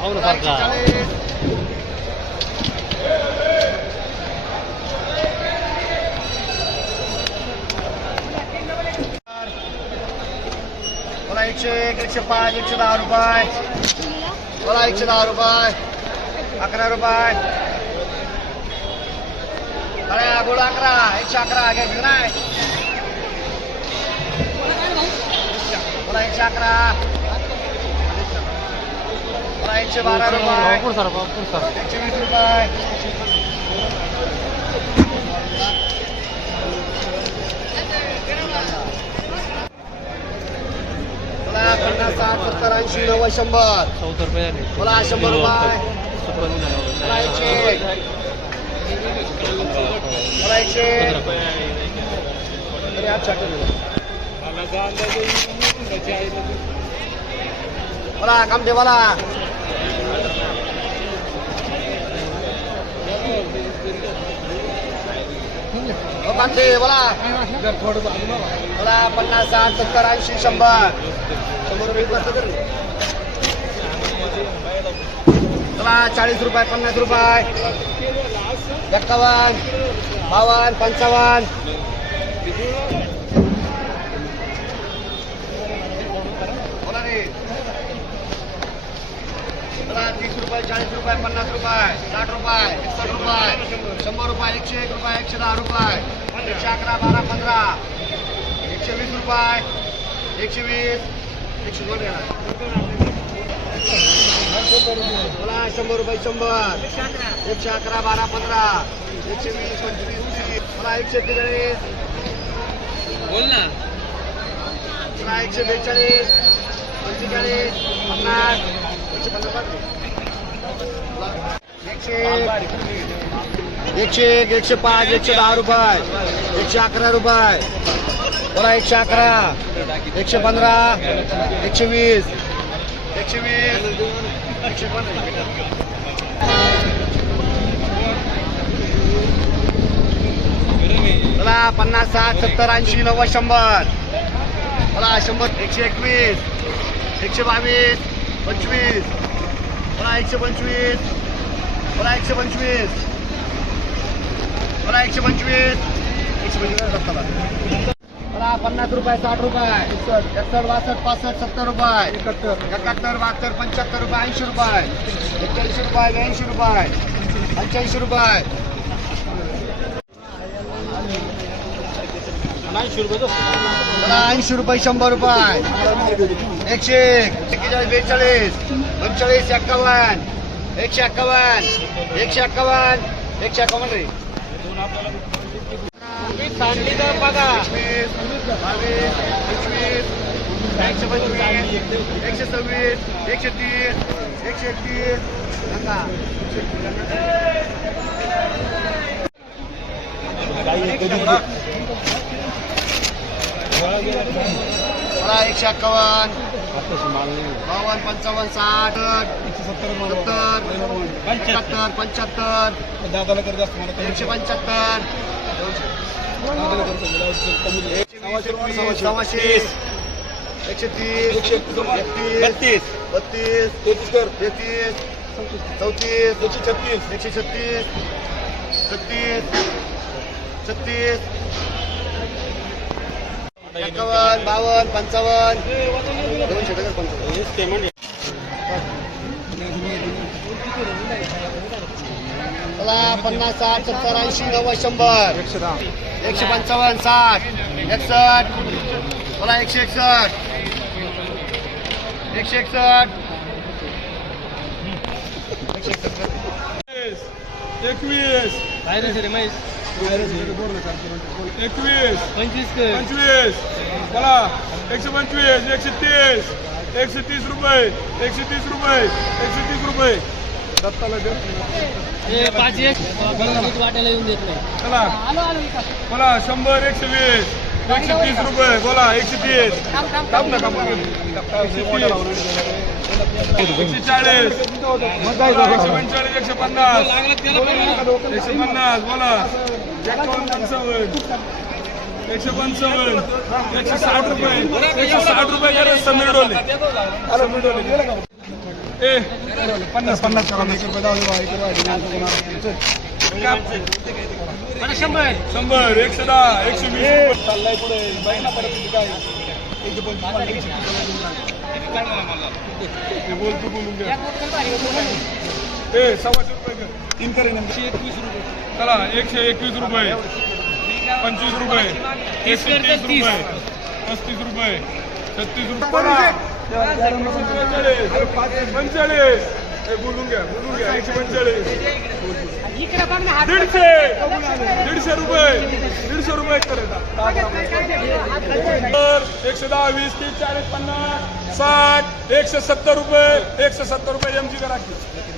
అవును बोला एकशे పక్క चाळीस बोला एकशे एक एकशे पाच एकशे दहा रुपये बोला एकशे दहा रुपये अकरा रुपये अरे गोड अकरा एकशे अकरा घ्यायचं नाही पुन्हा अकरा. पुन्हा बारा हो, हो, रुपये. हो, एकशे वीस रुपये. ऐंशी नव्वद शंभर. चौदा रुपये झाले. शंभर रुपये. मला बोला काम दे बोला हो, काम दे बोला बोला पन्नास साठ सत्तर ऐंशी शंभर. शंभर रुपये बोला चाळीस रुपये पन्नास रुपये. एक्कावन्न बावन्न पंचावन्न बोला रे चला तीस रुपये चाळीस रुपये पन्नास रुपये साठ रुपये एकसष्ट रुपये शंभर रुपये एकशे एक रुपये एकशे दहा रुपये एकशे अकरा बारा पंधरा एकशे वीस रुपये एकशे वीस एकशे दोन बोला शंभर रुपये शंभर. एकशे अकरा बारा पंधरा एकशे वीस पंचवीस मला एकशे त्रेचाळीस. बोल ना मला एकशे बेचाळीस. पंचेचाळीस पन्नास एकशे एकशे एक. एकशे एक एकशे पाच एकशे दहा रुपये एकशे अकरा रुपये बोला एकशे अकरा एकशे पंधरा एकशे वीस एकशे वीस एकशे पंधरा पन्नास साठ सत्तर ऐंशी नव्वद शंभर मला शंभर एकशे एकवीस एकशे बावीस पंचवीस. मला एकशे पंचवीस. मला एकशे पंचवीस. मला एकशे पंचवीस. एकशे पंचवीस सत्तर मला पन्नास रुपये साठ रुपये. एकसष्ट बासष्ट पासष्ट सत्तर रुपये. एकाहत्तर बहात्तर पंच्याहत्तर रुपये ऐंशी रुपये. एक्क्याऐंशी रुपये ब्याऐंशी रुपये. पंच्याऐंशी रुपये मला ऐंशी रुपये शंभर रुपये एकशे एक एक्केचाळीस बेचाळीस पंचेचाळीस एक्कावन्न एकशे एक्कावन्न एकशे एक्कावन्न एकशे एक्कावन्न रे एकवीस बावीस पंचवीस एकशे पंचवीस एकशे सव्वीस एकशे तीस एकशे एकतीस एकशे एक्कावन्न बावन्न पंचावन्न साठ सत्तर पंच्याहत्तर पंच्याहत्तर एकशे पंच्याहत्तर सव्वाशे एकशे तीस एकशे एकतीस बत्तीस तेहतीस तेहतीस चौतीस एकशे छत्तीस एकशे छत्तीस छत्तीस छत्तीस. एकावन्न बावन्न पंचावन्न. दोनशे टक्के पंचावन्न. चला पन्नास साठ सत्तर ऐंशी नव्वद शंभर. एकशे दहा. एकशे पंचावन्न साठ. एकसष्ट. बोला एकशे एकसष्ट. एकशे एकसष्ट. एकशे एकसष्ट एकवीस. काय रे महेश? एकवीस. पंचवीस पंचवीस. बोला एकशे पंचवीस एकशे तीस. एकशे तीस रुपये. एकशे तीस रुपये. एकशे तीस रुपये. दत्ताला चला. बोला शंभर एकशे वीस. एकशे तीस रुपये. बोला एकशे तीस. थांब ना एकशे चाळीस एकशे पंचेचाळीस एकशे पन्नास एकशे पन्नास बोला. एकावन्न पंचावन्न. एकशे पंचावन्न एकशे साठ रुपये. एकशे साठ रुपये करा समीर डोले. समीर डोले. गेलं का? ए. पन्नास पन्नास करा ना. आणि शंभर. शंभर एकशे दहा एकशे वीस. रुपये चाललाय पुढे. बघ ना परिस्थिती काय बोलून घ्या ए सव्वाशे रुपये तीन एकवीस रुपये चला एकशे एकवीस रुपये पंचवीस रुपये एकशे तीस रुपये पस्तीस रुपये छत्तीस रुपये पंचेचाळीस बोलून घ्या बोलून घ्या एकशे पंचेचाळीस दीडशे दीडशे रुपये दीडशे रुपये करायचा एकशे दहा वीस तीस चाळीस पन्नास साठ एकशे सत्तर रुपये एकशे सत्तर रुपये एमजी करा की